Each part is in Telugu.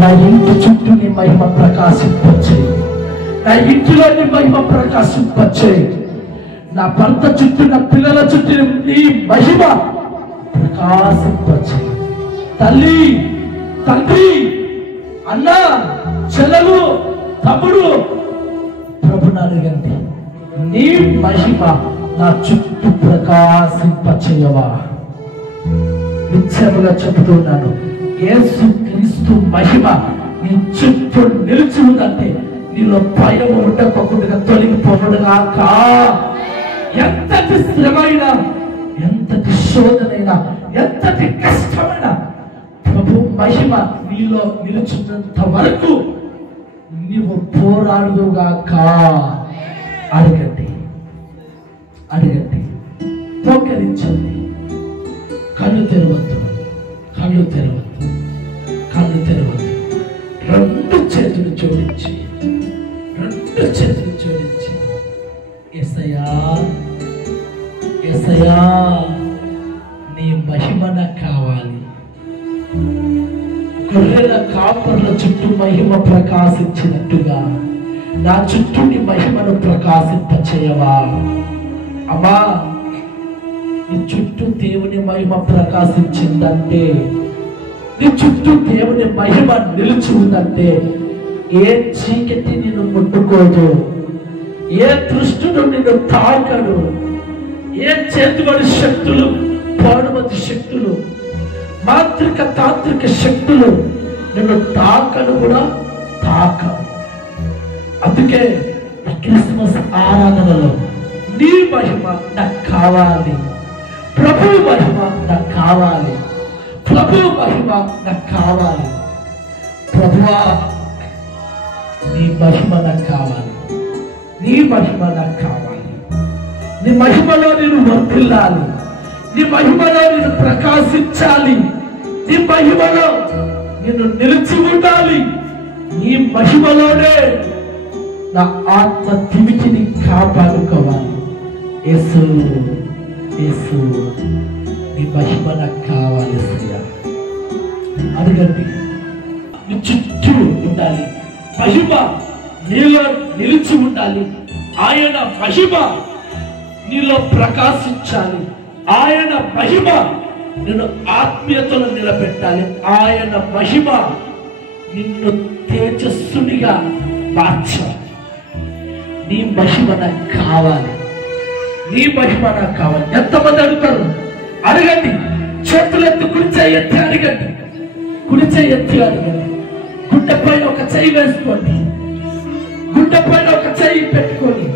నా ఇంటి చుట్టూ నీ మహిమ ప్రకాశింపచేయి. నా ఇంటిలో నీ మహిమ ప్రకాశింపచేయి. నా భర్త చుట్టూ, నా పిల్లల చుట్టూ నీ మహిమ ప్రకాశింపచేయి. తల్లి, తండ్రి, అన్న, చెల్లెలు, తమ్ముడు, ప్రభుని అడగండి, నీ మహిమ నా చుట్టూ ప్రకాశింపచేయవా? నిశ్చయముగా చెబుతున్నాను, యేసు క్రీస్తు మహిమ నీ చుట్టూ నిలిచి ఉందంటే నీలో భయం ఉండకుండా తొలగిపోవడుగాక. ఎంతటి శ్రమైనా, ఎంతటి శోధనైనా, ఎంతటి కష్టమైనా ప్రభు మహిమ నీలో నిలుచున్నంత వరకు నీవు పోరాడుగాక. అడగండి, అడగండి, మోకరించండి. కళ్ళు తెరవద్దు, కళ్ళు తెరవద్దు, కళ్ళు తెరవద్దు. రెండు చేతులు జోడించి, రెండు చేతులు జోడించి, యేసయ్యా, యేసయ్యా, నీ మహిమ నాకు కావాలి. గొర్రెల కాపర్ల చుట్టూ మహిమ ప్రకాశించినట్టుగా నా చుట్టూ నీ మహిమను ప్రకాశింపచేయవా? అమ్మా, నీ చుట్టూ దేవుని మహిమ ప్రకాశించిందంటే, నీ చుట్టూ దేవుని మహిమ నిలిచి ఉందంటే ఏ చీకటి నిన్ను ముట్టుకోదు, ఏ దృష్టిలో నిన్ను తాకడు, ఏ చేతుబడి శక్తులు, పాడుమతి శక్తులు, మాంత్రిక తాంత్రిక శక్తులు నిన్ను తాకను కూడా తాకవు. అందుకే క్రిస్మస్ ఆరాధనలో నీ మహిమ నాకు కావాలి, ప్రభు మహిమ నాకు కావాలి, ప్రభు మహిమ నాకు కావాలి. ప్రభువా, నీ మహిమ నాకు కావాలి, నీ మహిమ నాకు కావాలి. నీ మహిమలో నేను వర్ధిల్లాలి, నీ మహిమలో నేను ప్రకాశించాలి, నీ మహిమలో నేను నిలిచి ఉండాలి. నీ మహిమలోనే నా ఆత్మ తిమిటిని కాపాడుకోవాలి. యేసు, యేసు, నీ మహిమ నాకు కావాలి. అడగండి, నీ చుట్టూ ఉండాలి, మహిమ నీలో నిలిచి ఉండాలి. ఆయన మహిమ నీలో ప్రకాశించాలి. ఆయన మహిమ నిన్ను ఆత్మీయతలో నిలబెట్టాలి. ఆయన మహిమ నిన్ను తేజస్సునిగా మార్చాలి. నీ మహిమ నాకు కావాలి, నీ మహిమ నాకు కావాలి. ఎంతమంది అడుగుతారు? అడగండి. చేతులు ఎత్తి, కుడి చేయి ఎత్తి అడగండి, కుడి చేయి ఎత్తి అడగండి. గుడ్డ పైన ఒక చెయ్యి వేసుకోండి, గుడ్డ పైన ఒక చెయ్యి పెట్టుకొని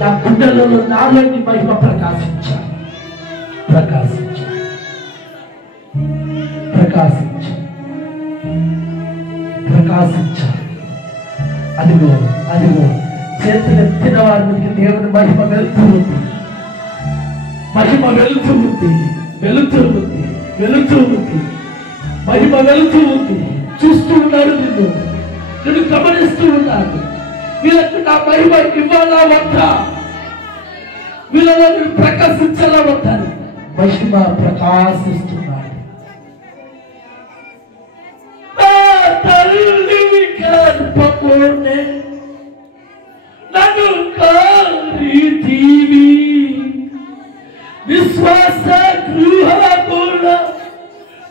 నా గుడ్డలలో నాలోని మహిమ ప్రకాశించాలి, ప్రకాశించాలి, ప్రకాశించాలి, ప్రకాశించాలి. అదిగో, అదిగో, చేతులు ఎత్తిన వారికి దేవుని మహిమ వెళ్తూ ఉంది, మహిమ వెళుతూ ఉంది, వెళుతూ ఉంది, వెళుతూ ఉంది, మహిమ వెళుతూ ఉంది. చూస్తూ ఉన్నాడు, నిన్ను నిన్ను గమనిస్తూ ఉన్నాడు. వీళ్ళకు నా మహిమ ఇవ్వాలా వద్దా, వీళ్ళలో నేను ప్రకాశించాలా వద్దా? మహిమ ప్రకాశిస్తున్నాడు. తల్లి గర్భమునే నన్ను కారితివి, విశ్వాస గృహమున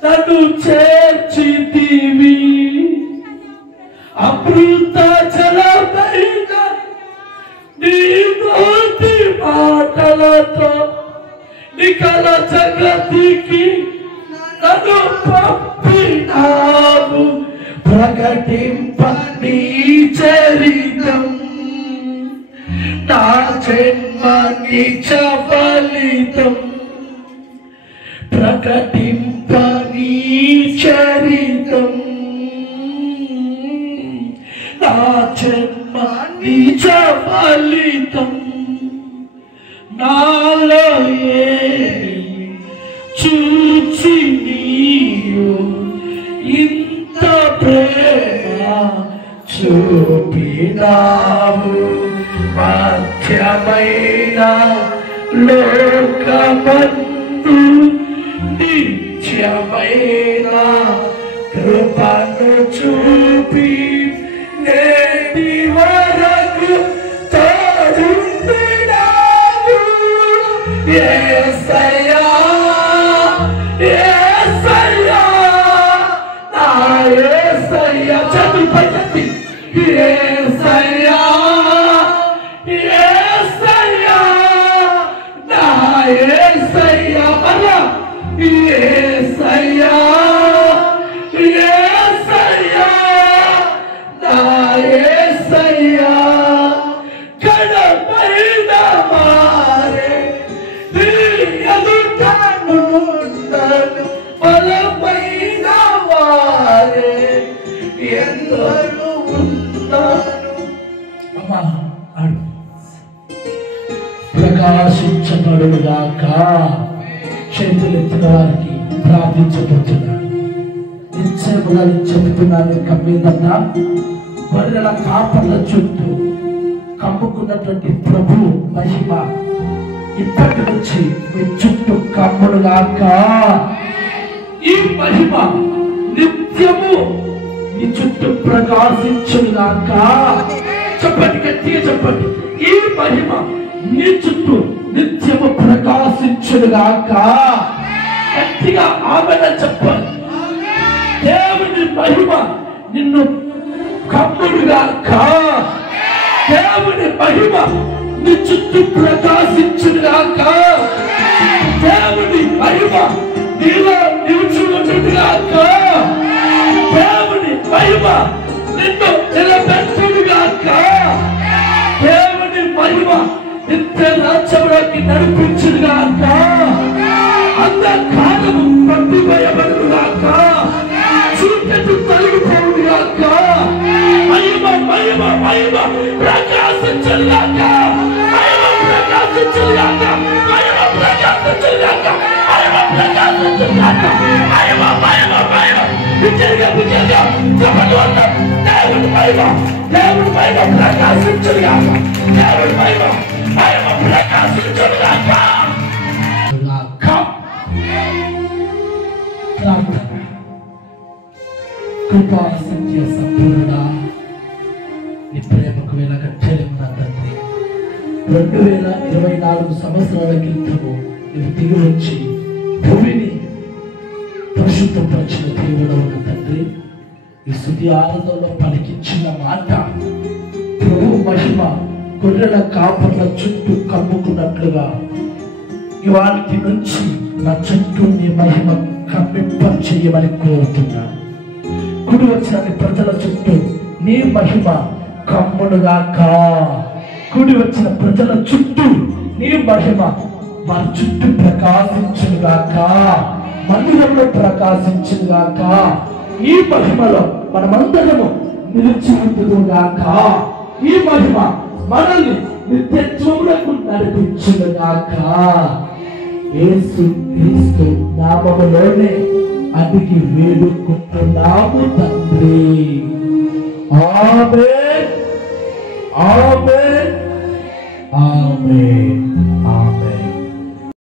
నన్ను చేర్చితివి, అమృత జలమైన నీ నోటి మాటలతో నికల జగతికి నన్ను పంపినావు. ప్రకటింప నీ చరితం, నా జన్మ నిజ ఫలితం. ప్రకటింప నీ చరితం, నా జన్మ నిజ ఫలితం. నాలో చూచి నీవు ఇంత ప్రేమ చూపినావు. మధ్యమైన లోకమందు నిత్యమైన కృపను యేసయ్యా చేతులు పైకెత్తి యేసయ్యా యేసయ్యా నా యేసయ్యా మళ్ళా యేసయ్యా యేసయ్యా నా యేసయ్యా కడపైన మారే నీ ఎదుట నుండను బలమైన వారే ఎందరూ ఉన్నారు. అమ్మా అడు ప్రకాశించబడుగాక. చేతులెత్తిన వారికి ప్రార్థించబడుతున్నాను. నిశ్చయముగా చెబుతున్నాను, కమ్మీదన్నా గొర్రెల కాపర్ల చుట్టూ కమ్ముకున్నటువంటి ప్రభు మహిమ ఇప్పటి నుంచి మీ చుట్టూ కమ్ముడుగాక. ఈ మహిమ నిత్యము మీ చుట్టూ ప్రకాశించుగాక. చెప్పండి, గట్టిగా చెప్పండి. ఈ మహిమ నీ చుట్టూ నిత్యము ప్రకాశించుగాక. గట్టిగా ఆమెన చెప్పండి. దేవుని మహిమ నిన్ను కమ్ముడుగాక. దేవుని మహిమ నీ చుట్టూ ప్రకాశించుగాక. దేవుని మహిమ నీలో నిలుచుగాక. దేవుని మహిమ నిన్ను నిలబెట్టుగాక. దేవుని మహిమ నిత్య రాజ్యంలోకి నడిపించుగాక. అంధకారము పట్టివేయబడుగాక. చీకటి తొలగిపోవుగాక. మహిమ మహిమ మహిమ ప్రకాశించుగాక. మహిమ ప్రకాశించుగాక. మహిమ ప్రకాశించుగాక. మహిమ ప్రకాశించుగాక. మహిమ మహిమ మహిమ విజయగా విజయగా చెప్పండి. దేవుని మహిమ దేవుని మహిమ ప్రకాశించుగాక. దేవుని మహిమ మహిమ ప్రకాశించుగాక. కృపా సత్య సంపూర్ణుడా, నీ ప్రేమకు వెలగట్టలేము తండ్రి. 2024 సంవత్సరాల క్రితము నువ్వు దిగి వచ్చి భూమిని పరిశుద్ధపరిచిన దేవుడవు తండ్రి. ఈ స్తుతి ఆరాధనలో పలికించిన మాట ప్రభు మహిమ గొర్రెల కాపర్ల చుట్టూ కమ్ముకున్నట్లుగా ఇవాటి నుంచి నా చుట్టూ నీ మహిమ కమ్మింప చేయమని కోరుతున్నాను. కుడి వచ్చిన ప్రజల చుట్టూ నీ మహిమ కమ్ముడుగాక. కుడి వచ్చిన ప్రజల చుట్టూ నీ మహిమ వారి చుట్టూ ప్రకాశించుగాక. మందిరంలో ప్రకాశించుగాక. ఈ మహిమలో మనమందరము నిలిచి ఉందుగాక. ఈ మహిమ మనల్ని నిత్యత్వములకు నడిపించుగాక. యేసు క్రీస్తు నామములోనే అడిగి వేడుకుంటున్నాము తండ్రి. ఆమేన్ ఆమేన్ ఆమేన్.